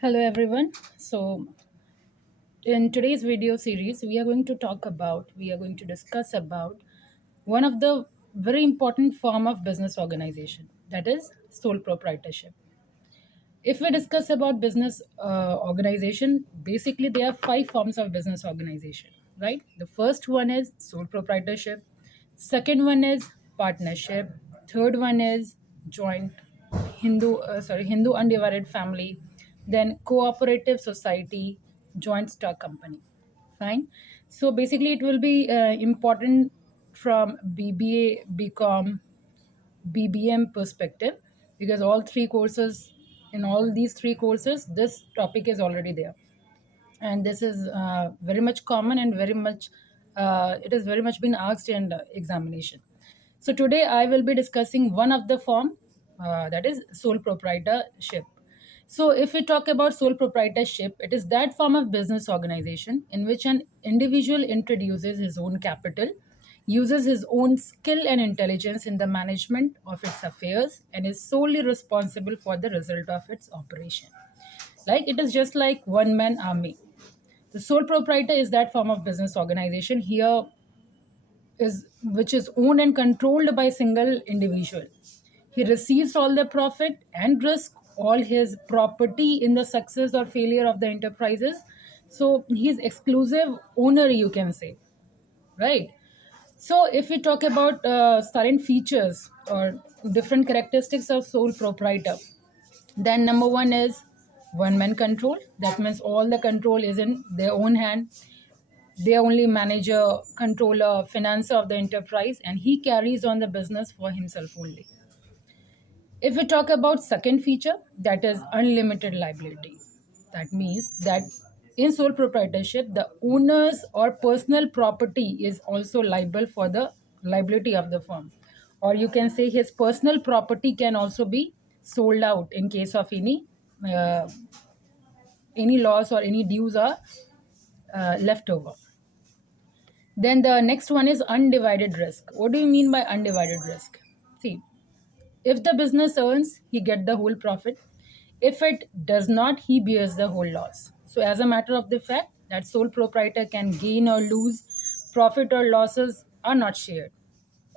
Hello everyone. So in today's video series, we are going to discuss about one of the very important form of business organization, that is sole proprietorship. If we discuss about business organization, basically there are five forms of business organization, right? The first one is sole proprietorship, second one is partnership, third one is joint Hindu undivided family, then cooperative society, joint stock company. Fine. So basically, it will be important from BBA, BCom, BBM perspective, because in all these three courses, this topic is already there, and this is very much common and it is very much been asked in the examination. So today I will be discussing one of the form, that is sole proprietorship. So if we talk about sole proprietorship, it is that form of business organization in which an individual introduces his own capital, uses his own skill and intelligence in the management of its affairs, and is solely responsible for the result of its operation. Like it is just like one man army. The sole proprietor is that form of business organization here is which is owned and controlled by a single individual. He receives all the profit and risk all his property in the success or failure of the enterprises. So he's exclusive owner, you can say, right? So if we talk about certain features or different characteristics of sole proprietor, then number one is one man control. That means all the control is in their own hand. They are only manager, controller, financer of the enterprise, and he carries on the business for himself only. If we talk about second feature, that is unlimited liability. That means that in sole proprietorship, the owner's or personal property is also liable for the liability of the firm. Or you can say his personal property can also be sold out in case of uh, any loss or any dues are left over. Then the next one is undivided risk. What do you mean by undivided risk? See, if the business earns, he get the whole profit. If it does not, he bears the whole loss. So as a matter of the fact, that sole proprietor can gain or lose, profit or losses are not shared.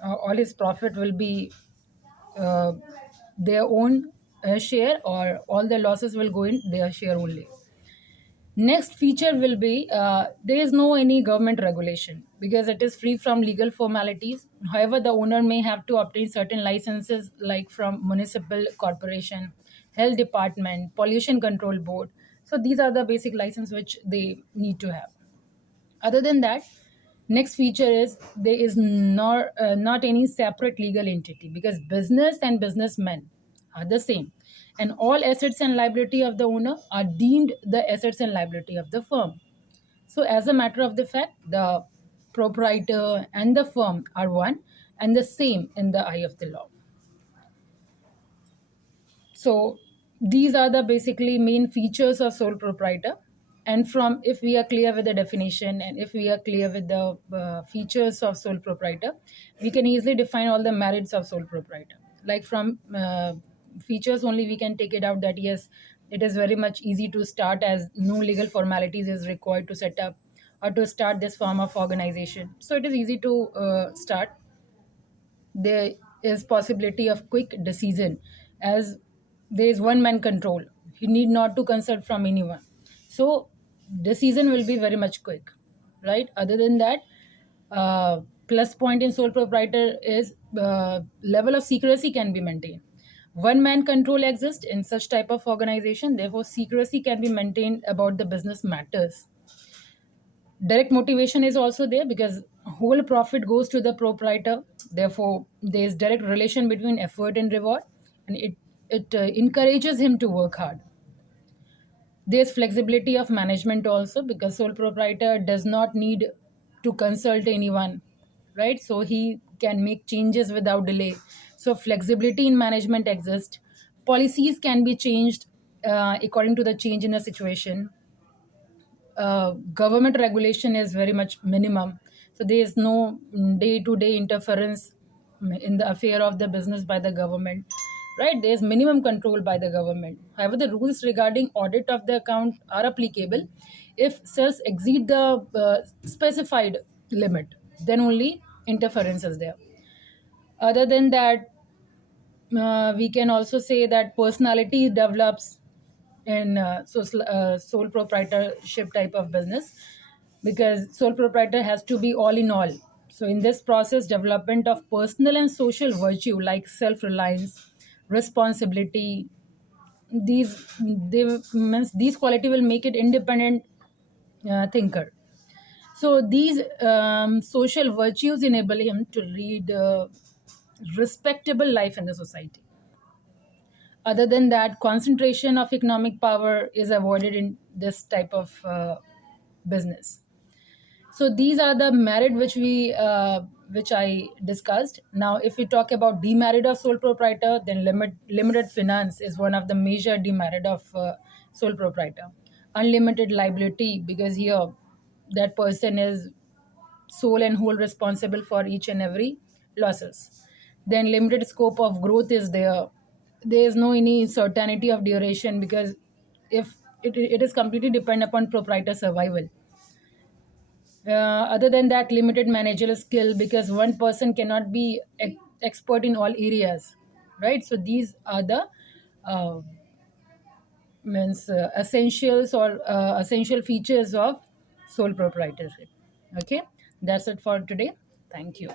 All his profit will be uh, their own share, or all the losses will go in their share only. Next feature will be there is no any government regulation because it is free from legal formalities. However, the owner may have to obtain certain licenses like from municipal corporation, health department, pollution control board. So these are the basic license which they need to have. Other than that, next feature is there is not any separate legal entity because business and businessmen are the same, and all assets and liability of the owner are deemed the assets and liability of the firm. So as a matter of the fact, the proprietor and the firm are one and the same in the eye of the law. So these are the basically main features of sole proprietor. And from if we are clear with the definition and if we are clear with the features of sole proprietor, we can easily define all the merits of sole proprietor. Like from features only, we can take it out that yes, it is very much easy to start as no legal formalities is required to set up or to start this form of organization. So it is easy to start. There is possibility of quick decision as there is one man control. He need not to consult from anyone, so decision will be very much quick, right? Other than that, plus point in sole proprietor is level of secrecy can be maintained. One man control exists in such type of organization, therefore secrecy can be maintained about the business matters. Direct motivation is also there because whole profit goes to the proprietor. Therefore, there is direct relation between effort and reward, and it encourages him to work hard. There's flexibility of management also because sole proprietor does not need to consult anyone, right? So he can make changes without delay. So flexibility in management exists. Policies can be changed according to the change in the situation. Government regulation is very much minimum, so there is no day to day interference in the affair of the business by the government. right? There's minimum control by the government. However, the rules regarding audit of the account are applicable if sales exceed the specified limit, then only interference is there. Other than that, we can also say that personality develops in sole proprietorship type of business, because sole proprietor has to be all in all. So in this process, development of personal and social virtue like self-reliance, responsibility, these they means these quality will make it independent thinker. So these social virtues enable him to lead a respectable life in the society. Other than that, concentration of economic power is avoided in this type of business. So these are the merit which I discussed. Now if we talk about demerit of sole proprietor, then limited finance is one of the major demerit of sole proprietor. Unlimited liability, because here that person is sole and whole responsible for each and every losses. Then limited scope of growth is there. There is no any certainty of duration, because if it is completely depend upon proprietor survival. Other than that, limited managerial skill, because one person cannot be expert in all areas, right? So these are the uh, means essentials or essential features of sole proprietorship. Okay, that's it for today. Thank you.